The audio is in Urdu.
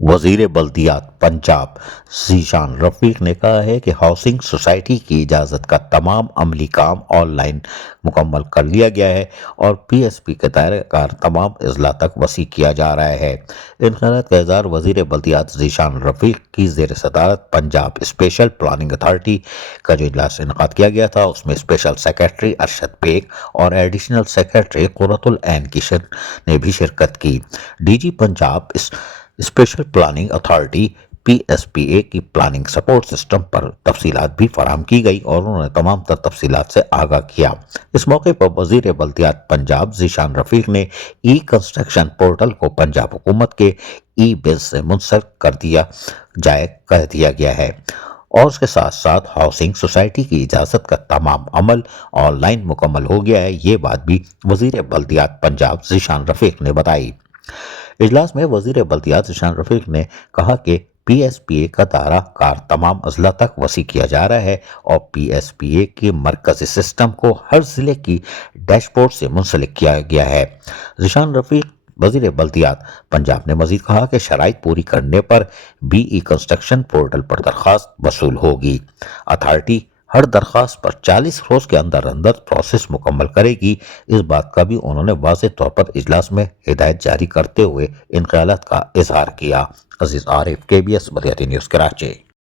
وزیر بلدیات پنجاب ذیشان رفیق نے کہا ہے کہ ہاؤسنگ سوسائٹی کی اجازت کا تمام عملی کام آن لائن مکمل کر لیا گیا ہے اور پی ایس پی کے دائرہ کار تمام اضلاع تک وسیع کیا جا رہا ہے۔ ان خیالات کا اظہار وزیر بلدیات ذیشان رفیق کی زیر صدارت پنجاب اسپیشل پلاننگ اتھارٹی کا جو اجلاس انعقاد کیا گیا تھا، اس میں اسپیشل سیکرٹری ارشد بیگ اور ایڈیشنل سیکرٹری قرۃ العین نے بھی شرکت کی۔ D G Punjab special planning authority P S P A کی پلاننگ سپورٹ سسٹم پر تفصیلات بھی فراہم کی گئی اور انہوں نے تمام تر تفصیلات سے آگاہ کیا۔ اس موقع پر وزیر بلدیات پنجاب ذیشان رفیق نے ای کنسٹرکشن پورٹل کو پنجاب حکومت کے ای بز سے منسلک کر دیا جائے کہہ دیا گیا ہے اور اس کے ساتھ ساتھ ہاؤسنگ سوسائٹی کی اجازت کا تمام عمل آن لائن مکمل ہو گیا ہے۔ یہ بات بھی وزیر بلدیات پنجاب ذیشان رفیق نے بتائی۔ اجلاس میں وزیر بلدیات ذیشان رفیق نے کہا کہ پی ایس پی اے کا دائرہ کار تمام اضلاع تک وسیع کیا جا رہا ہے اور پی ایس پی اے کے مرکزی سسٹم کو ہر ضلع کی ڈیش بورڈ سے منسلک کیا گیا ہے۔ ذیشان رفیق وزیر بلدیات پنجاب نے مزید کہا کہ شرائط پوری کرنے پر بی ای کنسٹرکشن پورٹل پر درخواست وصول ہوگی۔ اتھارٹی ہر درخواست پر 40 روز کے اندر پروسیس مکمل کرے گی۔ اس بات کا بھی انہوں نے واضح طور پر اجلاس میں ہدایت جاری کرتے ہوئے ان خیالات کا اظہار کیا۔ عزیز عارف، کے بی ایس بلدیاتی نیوز کراچی۔